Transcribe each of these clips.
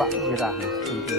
Pak Gerah itu.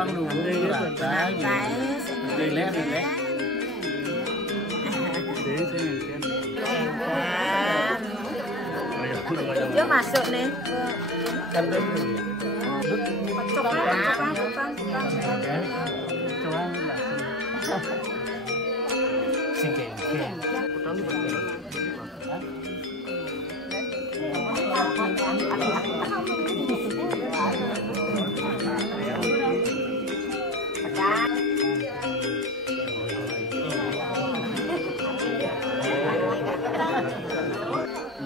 Bang dulu rata relax Dia masuk nih.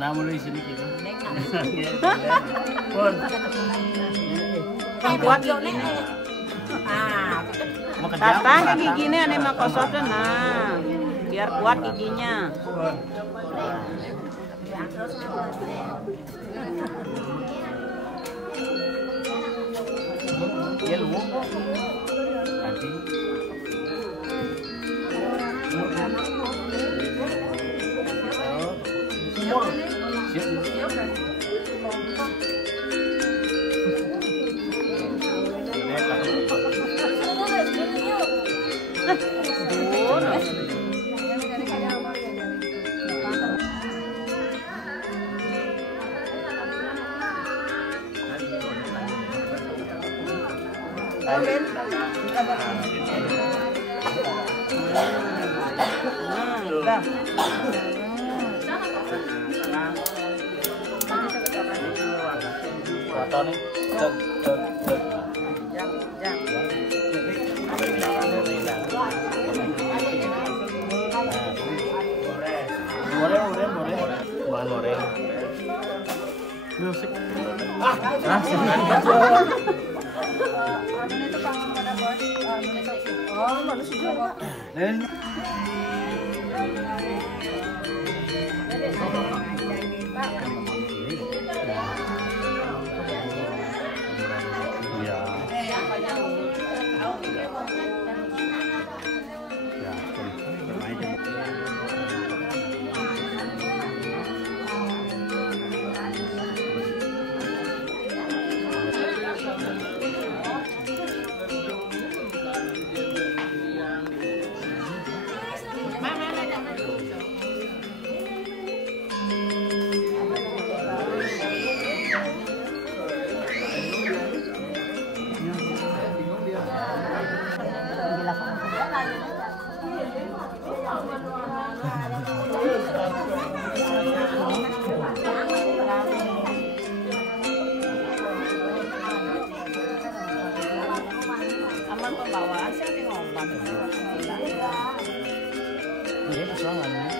Mana mulai sini gitu. Pun. Buat ini. Tatang giginya nih mah kosotnya nah. Biar kuat giginya. Dia lu. Nanti. Dah. Atau nih, cek. Goreng. Musik. Aman pembawaan sih di ngomong. Ini persoalan ini.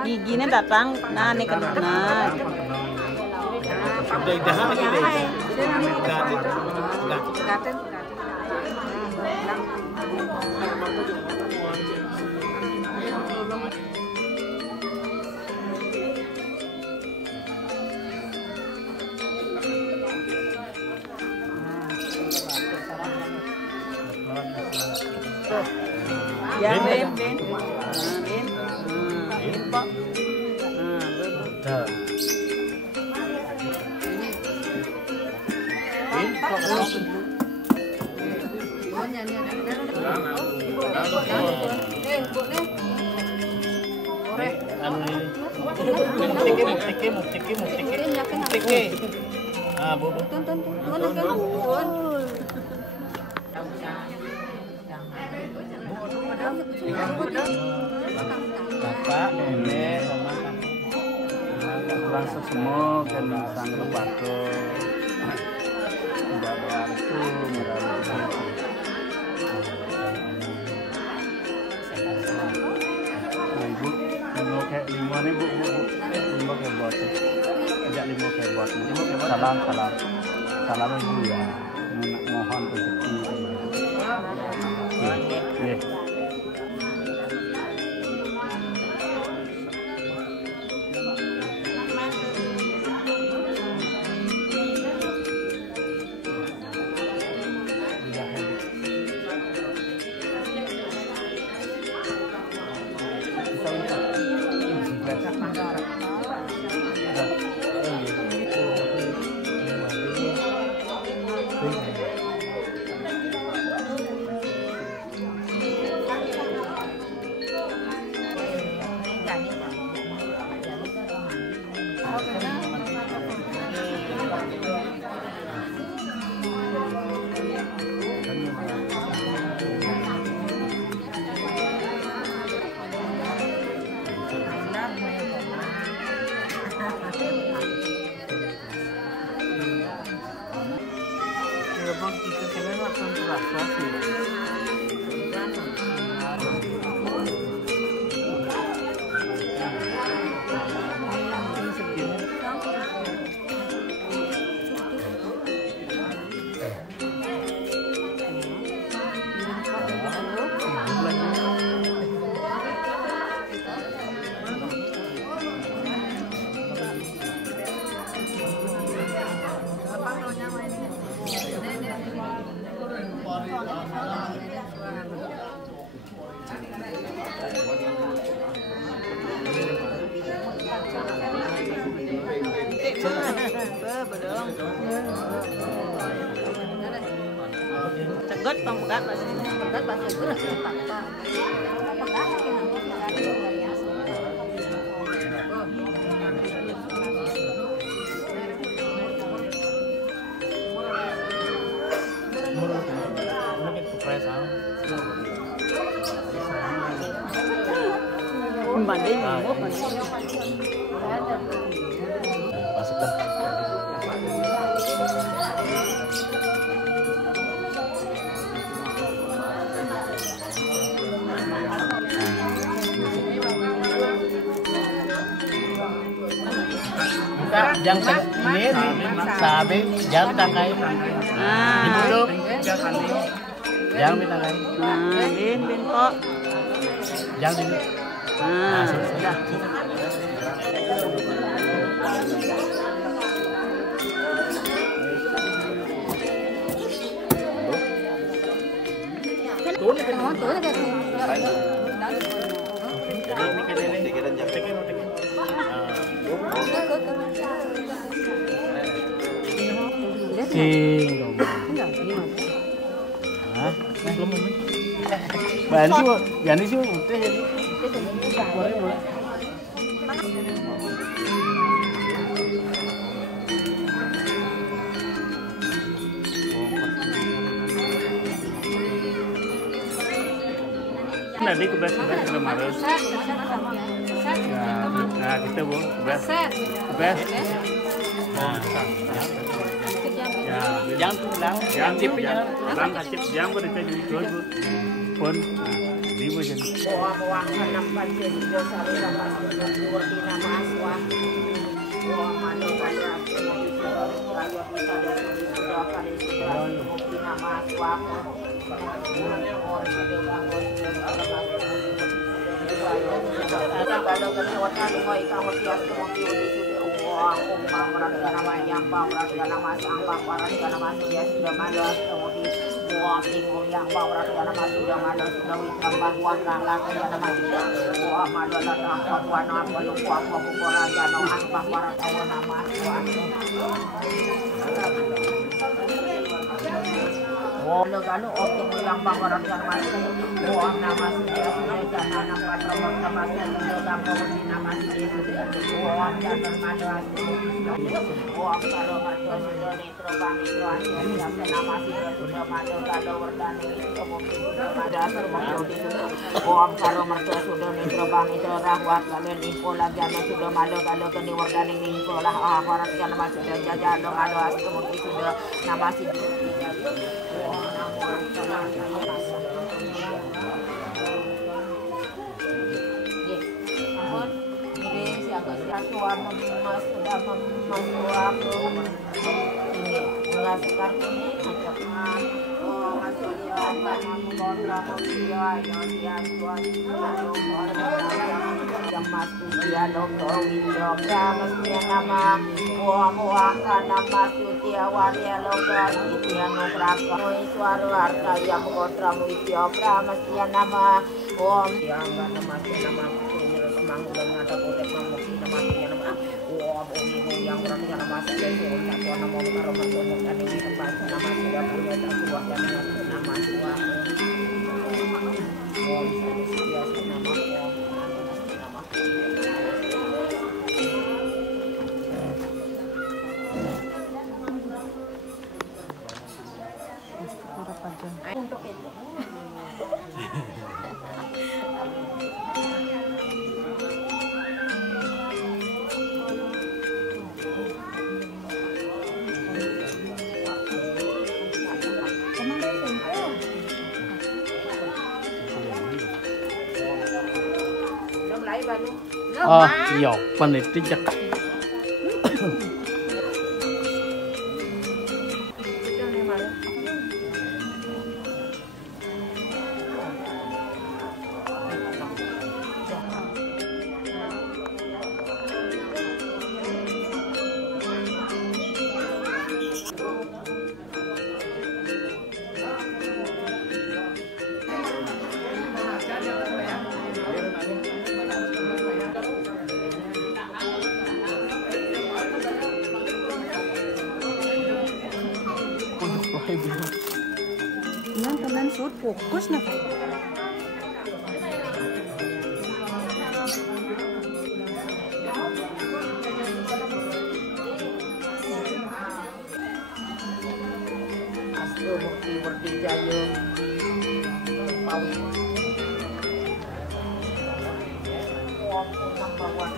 Giginya datang, nah nih kena. Ya, Ben. Pak. Bapak, nenek, sama langsung semua kan sang lembaga tidak ada itu merawat ibu mau kayak lima nih bu lima kayak buat ajak lima kayak buat salam ibu ya mohon rezeki ya. Cegot bang pegat mas. Pegat bahasa itu lah pegat. Pegat lagi Banding, Jangan ini sabi, jangan tangkai. Hidup, jangan tangkai. bin kok. Jangan. Nah, sudah. Bạn chứ, giờ nó chứ một cái Nanti ke best kalau marah. Ya, kita bu, best. Ya, Jangan pulang. jangan tipnya, jangan kasih, jangan berikan jadi jual bu. Pun, di macam. Kalau untuk yang bangun yang masih buang nama sudah jangan nampak nomor nama sudah bangun nama sudah buang dan bermaduan buang kalau macam sudah diterbang itu aja nama sudah madu kalau berdani itu mungkin ada termasuk itu buang kalau mertua sudah diterbang itu rawat kalau info lagi sudah madu kalau kini berdani info lah orang yang nama sudah jajan madu itu mungkin sudah nama sudah iya, peneliti cek. Pelan sud fokus na kayo. Astu mukti werdi jayo pawi wong nang bawah